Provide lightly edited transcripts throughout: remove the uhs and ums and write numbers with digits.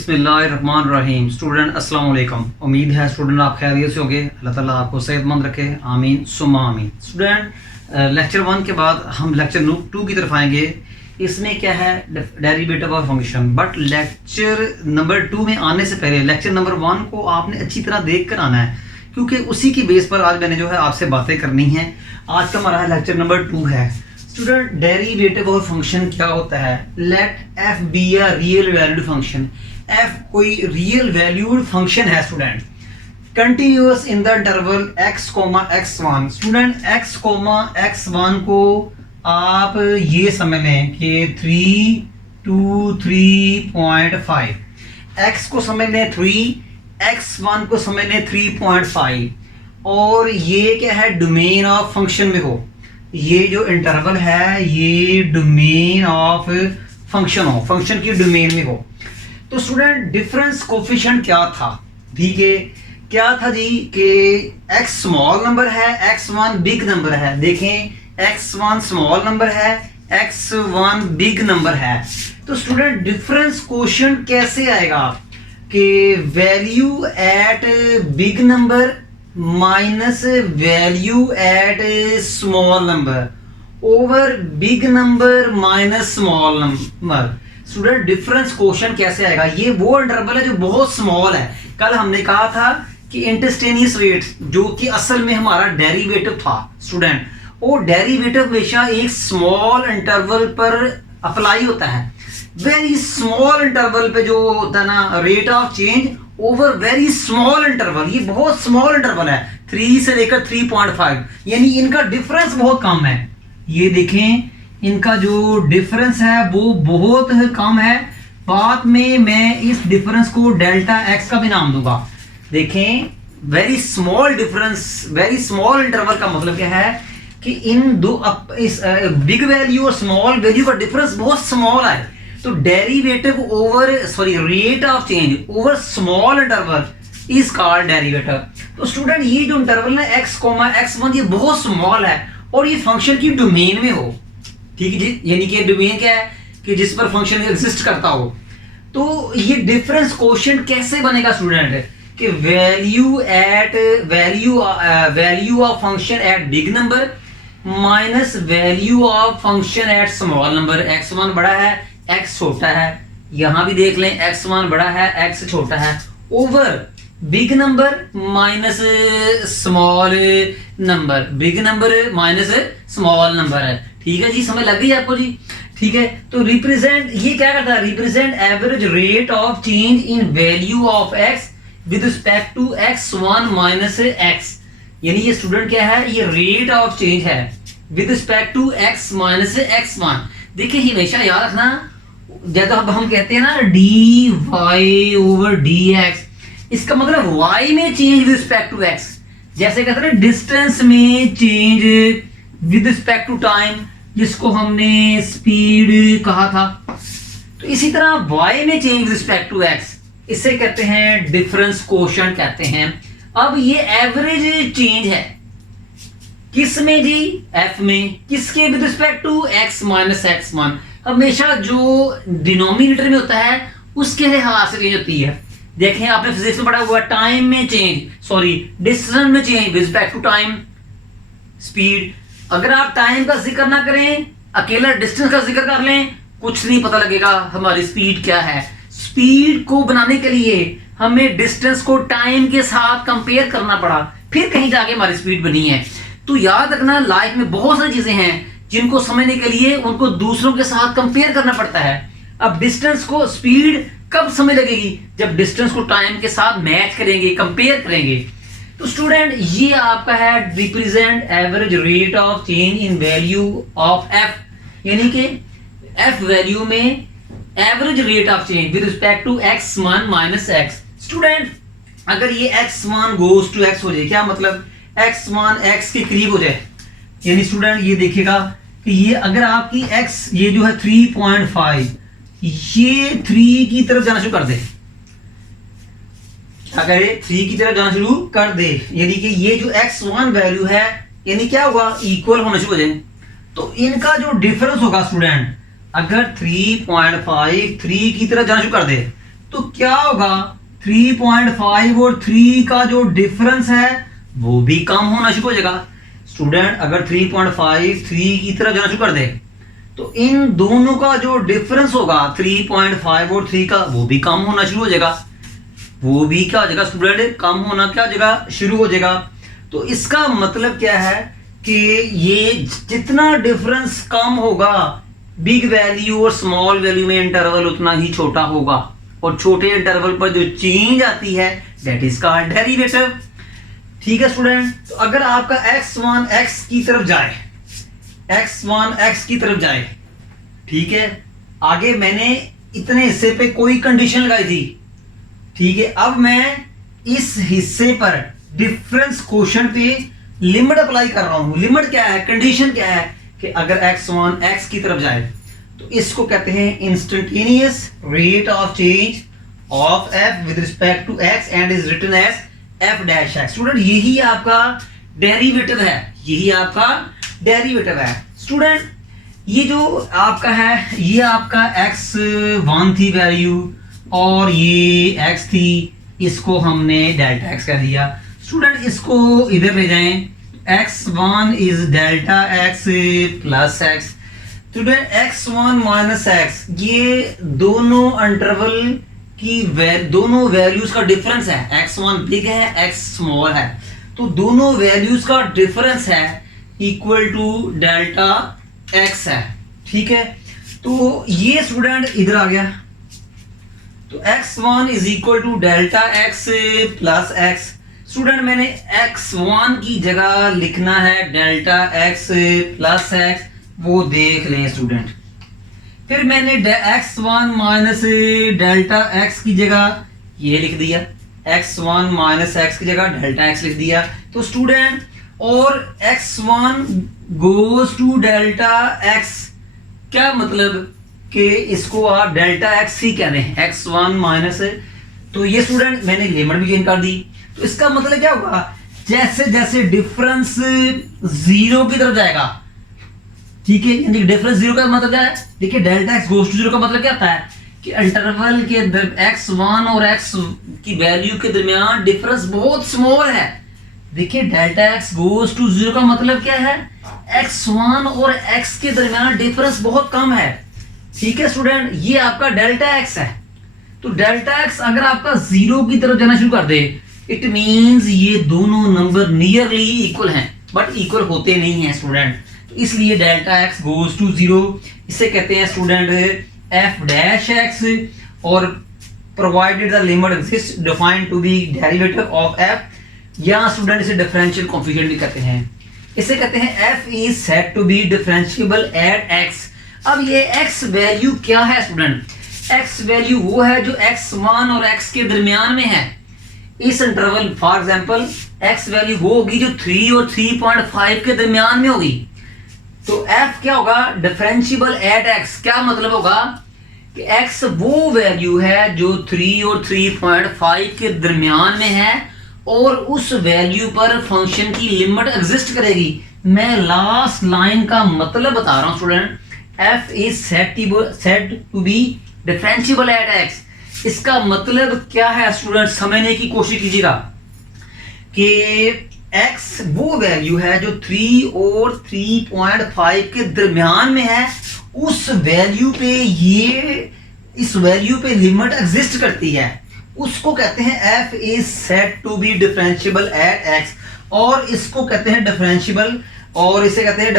बिस्मिल्लाहिर्रहमानिर्रहीम। स्टूडेंट अस्सलाम वालेकुम। उम्मीद है स्टूडेंट आप खैरियत से होंगे। अल्लाह ताला आपको सेहतमंद रखे, आमीन सुम्मा आमीन। स्टूडेंट लेक्चर 1 के बाद हम लेक्चर 2 की तरफ आएंगे। इसमें क्या है, derivative of function. But lecture number 2 में आने से पहले लेक्चर नंबर 1 को आपने अच्छी तरह देख कर आना है, क्योंकि उसी की बेस पर आज मैंने जो है आपसे बातें करनी है। आज का हमारा लेक्चर नंबर 2 है। स्टूडेंट डेरिवेटिव ऑफ फंक्शन क्या होता है? Let f be a real valued function. F कोई रियल वैल्यूड फंक्शन है student, continuous in the interval x, x1। Student x, x1 को आप ये समझ लें कि 3 to 3.5, x को समझ लें 3, x1 को समझ लें 3.5, और ये क्या है, डोमेन ऑफ फंक्शन में हो। ये जो इंटरवल है ये डोमेन ऑफ फंक्शन हो, फंक्शन की डोमेन में हो। तो स्टूडेंट डिफरेंस कोफिशिएंट क्या था? ठीक है, क्या था जी कि x स्मॉल नंबर है, x1 बिग नंबर है। देखें, x1 स्मॉल नंबर है, x1 बिग नंबर है। तो स्टूडेंट डिफरेंस कोफिशिएंट कैसे आएगा कि value at big number minus value at small number over big number minus small number. Student difference question कैसे आएगा? ये वो इंटरवल है जो बहुत स्मॉल है। कल हमने कहा था कि इंटरस्टेनियस रेट जो कि असल में हमारा डेरिवेटिव था स्टूडेंट, वो डेरिवेटिव हमेशा एक स्मॉल इंटरवल पर अप्लाई होता है। वेरी स्मॉल इंटरवल पे जो होता है ना, rate of change over very small interval, ये बहुत स्मॉल इंटरवल है, 3 से लेकर 3.5, यानी इनका डिफरेंस बहुत कम है। ये देखें, इनका जो डिफरेंस है वो बहुत कम है। बाद में मैं इस डिफरेंस को डेल्टा एक्स का भी नाम दूंगा। देखें, very small difference, very small interval का मतलब क्या है कि इन दो इस बिग वैल्यू और स्मॉल वैल्यू का डिफरेंस बहुत स्मॉल है। तो derivative over rate of change over small interval is called derivative. तो स्टूडेंट ये जो इंटरवल है x, x1 ये बहुत स्मॉल है और ये फंक्शन की डोमेन में हो। ठीक है जी, यानी कि डोमेन क्या है कि जिस पर फंक्शन एग्जिस्ट करता हो। तो ये डिफरेंस क्वोशिएंट कैसे बनेगा स्टूडेंट कि value of function at big number minus value of function at small number. x1 बड़ा है, x छोटा है, यहां भी देख लें x1 बड़ा है, x छोटा है, over big number minus small number, big number minus small number है। ठीक है जी, समझ लग गई आपको जी? ठीक है, तो रिप्रेजेंट ये क्या करता है? Represent average rate of change in value of x with respect to x1 minus x। यानी ये स्टूडेंट क्या है, ये रेट ऑफ चेंज है with respect to x minus x1। देखिए, हमेशा याद रखना, जब हम कहते हैं ना dy ओवर dx, इसका मतलब y में change with respect to x। जैसे कहते हैं डिस्टेंस में change with respect to time, जिसको हमने स्पीड कहा था। तो इसी तरह y में change with respect to x, इसे कहते हैं डिफरेंस क्वोशिएंट कहते हैं। अब ये एवरेज चेंज है किस में जी? f में। किसके with respect to x minus x1। हमेशा जो डिनोमिनेटर में होता है उसके लिहाज से चेंज होती है। देखें, आपने फिजिक्स में पढ़ा हुआ टाइम में चेंज, सॉरी डिस्टेंस में change with respect to time, speed. अगर आप टाइम का जिक्र ना करें, अकेला डिस्टेंस का जिक्र कर लें, कुछ नहीं पता लगेगा हमारी स्पीड क्या है। स्पीड को बनाने के लिए हमें डिस्टेंस को टाइम के साथ कंपेयर करना पड़ा, फिर कहीं जाके हमारी स्पीड बनी है। तो याद रखना, लाइफ में बहुत सारी चीजें हैं जिनको समझने के लिए उनको दूसरों के साथ कंपेयर करना पड़ता है। अब डिस्टेंस को स्पीड कब समझ लगेगी? जब डिस्टेंस को टाइम के साथ मैच करेंगे, कंपेयर करेंगे। तो स्टूडेंट ये आपका है represent average rate of change in value of f, यानी कि f वैल्यू में average rate of change with respect to x1 minus x। Student अगर ये x1 गोज टू x हो जाए, क्या मतलब? x1 x के करीब हो जाए, यानी स्टूडेंट ये देखिएगा कि ये अगर आपकी x ये जो है 3.5, ये 3 की तरफ जाना शुरू कर दे। क्या करे? 3 की तरफ जाना शुरू कर दे, यानी कि ये जो x1 वैल्यू है, यानी क्या होगा, इक्वल होना शुरू हो जाए। तो इनका जो डिफरेंस होगा स्टूडेंट, अगर 3.5 3 की तरफ जाना शुरू कर दे तो क्या होगा 3.5 और 3 का जो डिफरेंस है वो भी कम होना शुरू हो जाएगा। स्टूडेंट अगर 3.5 3 की तरफ जाना शुरू कर दे तो इन दोनों का जो डिफरेंस होगा 3.5 और 3 का वो भी कम होना शुरू हो जाएगा। वो भी क्या हो जाएगा स्टूडेंट, कम होना क्या हो जाएगा, शुरू हो जाएगा। तो इसका मतलब क्या है कि ये जितना डिफरेंस कम होगा बिग वैल्यू और स्मॉल वैल्यू में इंटरवल उतना ही छोटा होगा, और छोटे इंटरवल पर जो चेंज आती है दैट इज कॉल्ड डेरिवेटिव। ठीक है स्टूडेंट, तो अगर आपका x1 x की तरफ जाए, x1 x की तरफ जाए, ठीक है, आगे मैंने इतने हिस्से पे कोई कंडीशन लगाई थी, ठीक है, अब मैं इस हिस्से पर डिफरेंस क्वोशंट पे लिमिट अप्लाई कर रहा हूं। लिमिट क्या है, कंडीशन क्या है कि अगर x1 x की तरफ जाए तो इसको कहते हैं instantaneous rate of change of f with respect to x and is written as f dash x। Student यही आपका डेरिवेटिव है, यही आपका डेरिवेटिव है। स्टूडेंट ये जो आपका है, ये आपका x1 थी वैल्यू और ये x थी, इसको हमने डेल्टा x कर दिया। स्टूडेंट इसको इधर ले जाएं, x1 is delta x plus x। Student x1 minus x, ये दोनों इंटरवल की दोनों वैल्यूज का डिफरेंस है। x1 बिग है, x स्मॉल है, तो दोनों वैल्यूज का डिफरेंस है इक्वल टू डेल्टा x है। ठीक है, तो ये स्टूडेंट इधर आ गया, तो x1 is equal to delta x plus x। Student मैंने x1 की जगह लिखना है डेल्टा x प्लस x, वो देख लें स्टूडेंट। फिर मैंने x1 माइनस डेल्टा x की जगह ये लिख दिया, x1 माइनस x की जगह डेल्टा x लिख दिया। तो स्टूडेंट और x1 goes to delta x, क्या मतलब कि इसको आप डेल्टा x ही कह दें, x1 माइनस, तो ये स्टूडेंट मैंने लिमिट भी चेंज कर दी। तो इसका मतलब क्या होगा, जैसे जैसे डिफरेंस जीरो की तरफ जाएगा, ठीक है, यानी डिफरेंस जीरो का मतलब क्या है, देखिए delta x goes to zero का मतलब क्या होता है कि इंटरवल के x1 और x की वैल्यू के दरमियान डिफरेंस बहुत स्मॉल है। देखिए delta x goes to zero का मतलब क्या है, x1 और x के दरमियान डिफरेंस बहुत कम है। ठीक है स्टूडेंट, ये आपका डेल्टा x है। तो डेल्टा x अगर आपका जीरो की तरफ जाना शुरू कर दे, इट मींस ये दोनों नंबर नियरली इक्वल हैं, बट इक्वल होते नहीं हैं स्टूडेंट। तो इसलिए delta x goes to zero, इसे कहते हैं स्टूडेंट f डैश x, और provided the limit exist defined to be derivative of f, या स्टूडेंट इसे डिफरेंशियल कोएफिशिएंट भी कहते हैं। इसे कहते हैं f is said to be differentiable at x। अब ये x वैल्यू क्या है स्टूडेंट, x वैल्यू वो है जो x1 और x के दरमियान में है इस interval. For example x value वो होगी जो 3 और 3.5 के दरमियान में होगी। तो f क्या होगा, डिफरेंशिएबल एट x, क्या मतलब होगा कि x वो वैल्यू है जो 3 और 3.5 के दरमियान में है, और उस वैल्यू पर फंक्शन की लिमिट एग्जिस्ट करेगी। मैं लास्ट लाइन का मतलब बता रहा हूं student, f is said to be differentiable at x। इसका मतलब क्या है स्टूडेंट, समझने की कोशिश कीजिएगा कि x वो वैल्यू है जो 3 और 3.5 के दरमियान में है, उस वैल्यू पे ये इस वैल्यू पे लिमिट एग्जिस्ट करती है, उसको कहते हैं f is said to be differentiable at x, और इसको कहते हैं डिफरेंशिएबल, और इसे कहते हैं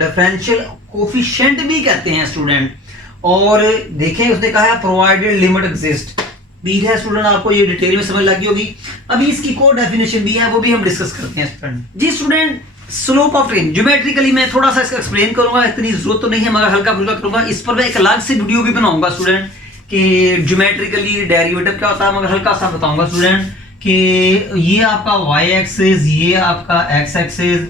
डिफरेंशियल कोएफिशिएंट भी कहते हैं स्टूडेंट। और देखें उसने कहा है प्रोवाइडेड लिमिट एग्जिस्ट, भी है स्टूडेंट, आपको ये डिटेल में समझ लगी होगी। अभी इसकी कोड डेफिनेशन भी है, वो भी हम डिस्कस करते हैं स्टूडेंट। जी student, slope of train geometrically मैं थोड़ा सा इसका एक्सप्लेन करूंगा, इतनी जरूरत तो नहीं है मगर हल्का फुल्का करूंगा। इस पर मैं एक अलग से वीडियो भी बनाऊंगा स्टूडेंट कि ज्योमेट्रिकली डेरिवेटिव क्या होता है, मगर हल्का सा बताऊंगा स्टूडेंट कि ये आपका y एक्सिस, ये आपका x एक्सिस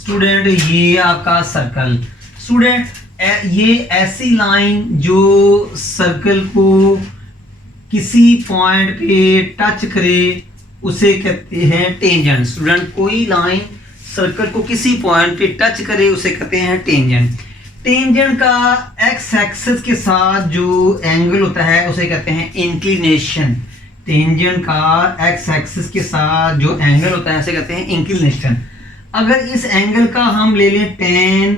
स्टूडेंट, ये आपका सर्कल। स्टूडेंट ये ऐसी लाइन जो सर्कल को किसी पॉइंट पे टच करे उसे कहते हैं टेंजेंट। स्टूडेंट कोई लाइन सर्कल को किसी पॉइंट पे टच करे उसे कहते हैं टेंजेंट। टेंजेंट का एक्स एक्सिस के साथ जो एंगल होता है उसे कहते हैं इंक्लिनेशन। टेंजेंट का एक्स एक्सिस के साथ जो एंगल होता है उसे कहते हैं इंक्लिनेशन। अगर इस एंगल का हम ले लें tan,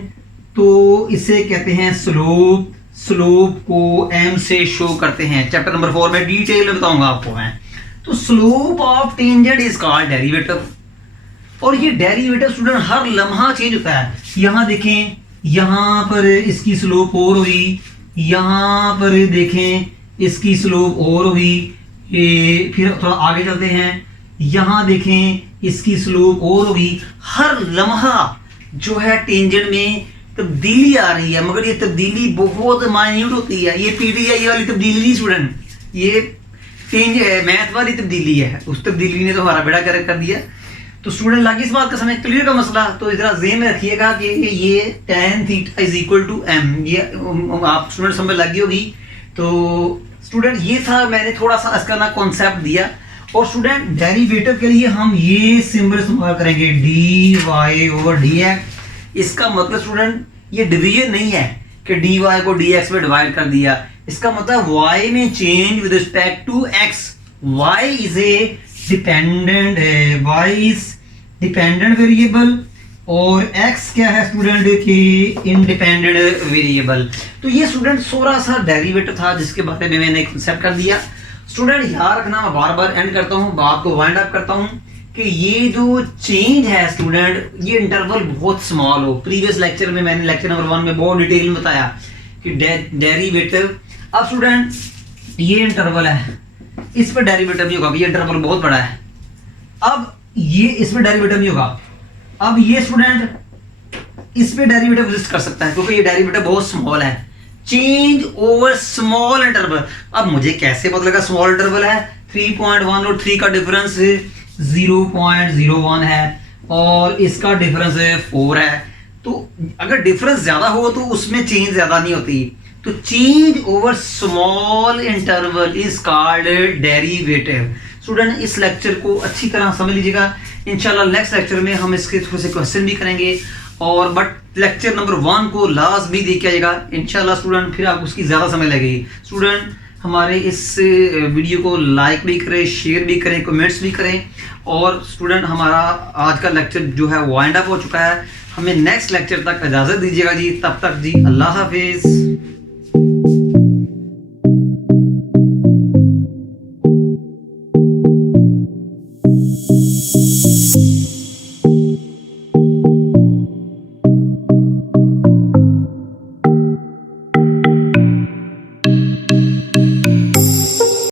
तो इसे कहते हैं स्लोप। स्लोप को m से शो करते हैं। चैप्टर नंबर 4 में डिटेल में बताऊंगा आपको मैं। तो slope of tangent is called derivative. और ये डेरिवेटिव स्टूडेंट हर लम्हा चेंज होता है। यहाँ देखें, यहाँ पर इसकी स्लोप और हुई, यहाँ पर देखें इसकी स्लोप और हुई, ये फिर थोड़ा आगे चलते हैं, यहाँ देखें इसकी स्लोप और हुई। हर लम्हा जो है टेंजेंट में तब्दीली आ रही है, मगर ये तब्दीली बहुत माइन्यूट होती है। ये पीडीआई वाली तब्दीली नहीं स्टूडेंट, ये मैथ वाली तब्दीली है। उस तब्दीली ने तो हमारा बेड़ा गर्क कर दिया। तो स्टूडेंट लागी इस बात का समय क्लियर का मसला, तो इधर ज़हन में रखिएगा कि ये tan theta is equal to m, ये आप स्टूडेंट समझ लगी होगी। तो स्टूडेंट ये था, मैंने थोड़ा सा इसका ना कॉन्सेप्ट दिया। और स्टूडेंट डेरिवेटिव के लिए हम ये सिंबल इस्तेमाल करेंगे dy ओवर dx। इसका मतलब स्टूडेंट ये डिवीजन नहीं है कि dy को dx में डिवाइड कर दिया। इसका मतलब y में change with respect to x। y is a dependent है, y इज डिपेंडेंट वेरिएबल और x क्या है स्टूडेंट की इंडिपेंडेंट वेरिएबल। तो ये स्टूडेंट थोड़ा सा डेरिवेटिव था जिसके बारे में मैंने कंसेप्ट कर दिया। स्टूडेंट याद रखना, मैं बार बार एंड करता हूँ, बात को वाइंड अप करता हूँ कि ये जो चेंज है स्टूडेंट, ये इंटरवल बहुत स्मॉल हो। प्रीवियस लेक्चर में मैंने लेक्चर नंबर 1 में बहुत डिटेल में बताया कि डेरिवेटिव। अब स्टूडेंट ये इंटरवल है, इस पर डेरिवेटिव नहीं होगा, ये इंटरवल बहुत बड़ा है। अब ये इस पर डेरिवेटिव नहीं होगा। अब ये स्टूडेंट इस पे डेरिवेटिव एग्जिस्ट कर सकता है क्योंकि ये डेरिवेटिव बहुत स्मॉल है। Change over small interval. अब मुझे कैसे पता लगा स्मॉल इंटरवल है? 3.1 और 3 का डिफरेंस 0.01 है और इसका डिफरेंस 4 है। तो अगर डिफरेंस ज्यादा हो तो उसमें चेंज ज्यादा नहीं होती। तो change over small interval is called derivative. Student इस लेक्चर को अच्छी तरह समझ लीजिएगा। इंशाल्लाह नेक्स्ट लेक्चर में हम इसके थोड़े से क्वेश्चन भी करेंगे और बट लेक्चर नंबर 1 को लास्ट भी देख के आइएगा इंशाल्लाह स्टूडेंट, फिर आपको उसकी ज़्यादा समझ लगेगी। स्टूडेंट हमारे इस वीडियो को लाइक भी करें, शेयर भी करें, कमेंट्स भी करें। और स्टूडेंट हमारा आज का लेक्चर जो है वाइंड अप हो चुका है। हमें नेक्स्ट लेक्चर तक इजाज़त दीजिएगा जी। तब तक जी अल्लाह हाफिज़।